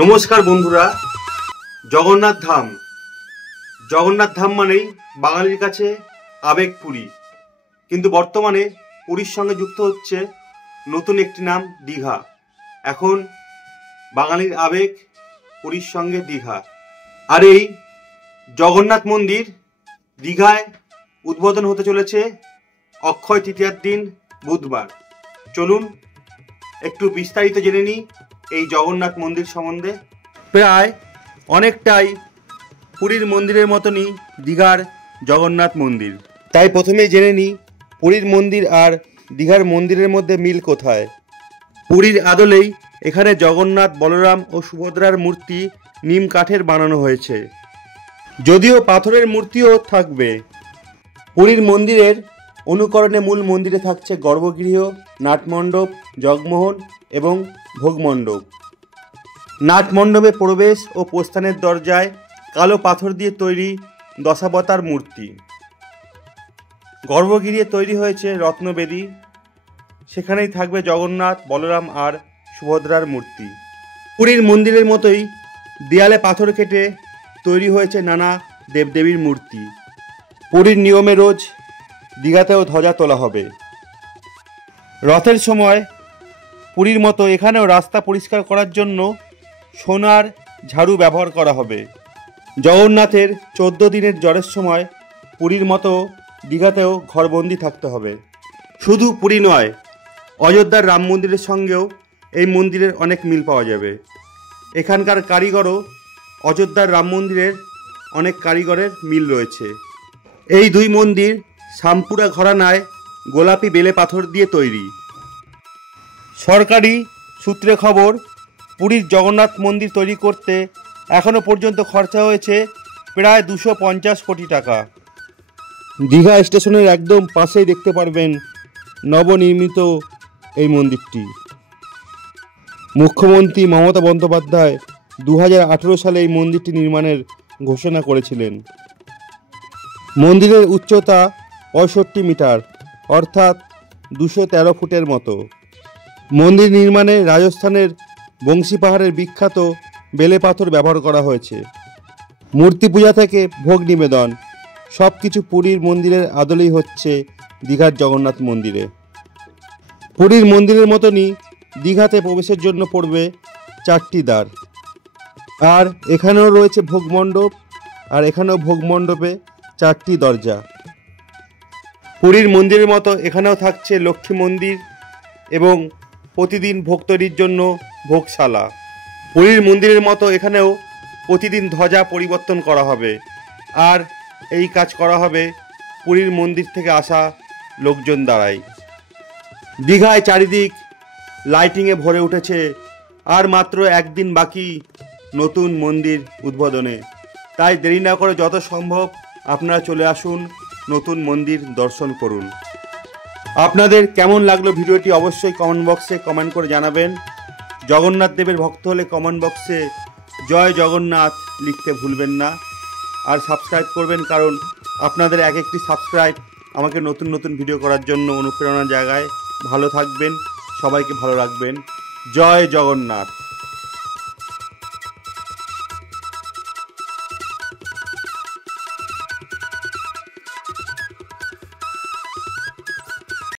নমস্কার বন্ধুরা। জগন্নাথ ধাম মানেই বাঙালির কাছে আবেগ পুরী, কিন্তু বর্তমানে পুরীর সঙ্গে যুক্ত হচ্ছে নতুন একটি নাম দীঘা। এখন বাঙালির আবেগ পুরীর সঙ্গে দীঘা। আর এই জগন্নাথ মন্দির দীঘায় উদ্বোধন হতে চলেছে অক্ষয় তৃতীয়ার দিন বুধবার। চলুন একটু বিস্তারিত জেনে নিই এই জগন্নাথ মন্দির সম্বন্ধে। প্রায় অনেকটাই পুরীর মন্দিরের মতনই দীঘার জগন্নাথ মন্দির। তাই প্রথমেই জেনে নিই পুরীর মন্দির আর দীঘার মন্দিরের মধ্যে মিল কোথায়। পুরীর আদলেই এখানে জগন্নাথ, বলরাম ও সুভদ্রার মূর্তি নিম কাঠের বানানো হয়েছে, যদিও পাথরের মূর্তিও থাকবে। পুরীর মন্দিরের অনুকরণে মূল মন্দিরে থাকছে গর্ভগৃহ, নাটমণ্ডপ, জগমোহন এবং ভোগমণ্ডপ। নাটমণ্ডপে প্রবেশ ও প্রস্থানের দরজায় কালো পাথর দিয়ে তৈরি দশাবতার মূর্তি। গর্ভগৃহে তৈরি হয়েছে রত্নবেদী, সেখানেই থাকবে জগন্নাথ, বলরাম আর সুভদ্রার মূর্তি। পুরীর মন্দিরের মতোই দেয়ালে পাথর কেটে তৈরি হয়েছে নানা দেবদেবীর মূর্তি। পুরীর নিয়মে রোজ দীঘাতেও ধ্বজা তোলা হবে। রথের সময় পুরীর মতো এখানেও রাস্তা পরিষ্কার করার জন্য সোনার ঝাড়ু ব্যবহার করা হবে। জগন্নাথের 14 দিনের জ্বরের সময় পুরীর মতো দীঘাতেও ঘরবন্দি থাকতে হবে। শুধু পুরী নয়, অযোধ্যার রাম মন্দিরের সঙ্গেও এই মন্দিরের অনেক মিল পাওয়া যাবে। এখানকার কারিগরও অযোধ্যার রাম মন্দিরের অনেক কারিগরের মিল রয়েছে। এই দুই মন্দির সামপুরা ঘরানায় গোলাপি বেলে পাথর দিয়ে তৈরি। সরকারি সূত্রে খবর, পুরীর জগন্নাথ মন্দির তৈরি করতে এখনও পর্যন্ত খরচা হয়েছে প্রায় 250 কোটি টাকা। দীঘা স্টেশনের একদম পাশেই দেখতে পারবেন নবনির্মিত এই মন্দিরটি। মুখ্যমন্ত্রী মমতা বন্দ্যোপাধ্যায় 2018 সালে এই মন্দিরটি নির্মাণের ঘোষণা করেছিলেন। মন্দিরের উচ্চতা 65 মিটার, অর্থাৎ 213 ফুটের মতো। মন্দির নির্মাণে রাজস্থানের বংশী পাহাড়ের বিখ্যাত বেলে পাথর ব্যবহার করা হয়েছে। মূর্তি পূজা থেকে ভোগ নিবেদন সব কিছু পুরীর মন্দিরের আদলেই হচ্ছে দীঘার জগন্নাথ মন্দিরে। পুরীর মন্দিরের মতনই দীঘাতে প্রবেশের জন্য পড়বে 4টি দ্বার। আর এখানেও রয়েছে ভোগমণ্ডপ, আর এখানেও ভোগমণ্ডপে 4টি দরজা। পুরীর মন্দিরের মতো এখানেও থাকছে লক্ষ্মী মন্দির এবং প্রতিদিন ভোগ তৈরির জন্য ভোগশালা। পুরীর মন্দিরের মতো এখানেও প্রতিদিন ধ্বজা পরিবর্তন করা হবে, আর এই কাজ করা হবে পুরীর মন্দির থেকে আসা লোকজন দ্বারাই। দীঘায় চারিদিক লাইটিংয়ে ভরে উঠেছে, আর মাত্র একদিন বাকি নতুন মন্দির উদ্বোধনে। তাই দেরি না করে যত সম্ভব আপনারা চলে আসুন, নতুন মন্দির দর্শন করুন। আপনাদের কেমন লাগলো ভিডিওটি অবশ্যই কমেন্ট বক্সে কমেন্ট করে জানাবেন। জগন্নাথ দেবের ভক্ত হলে কমেন্ট বক্সে জয় জগন্নাথ লিখতে ভুলবেন না। আর সাবস্ক্রাইব করবেন, কারণ আপনাদের এক একটি সাবস্ক্রাইব আমাকে নতুন নতুন ভিডিও করার জন্য অনুপ্রেরণার জায়গায়। ভালো থাকবেন, সবাইকে ভালো রাখবেন। জয় জগন্নাথ।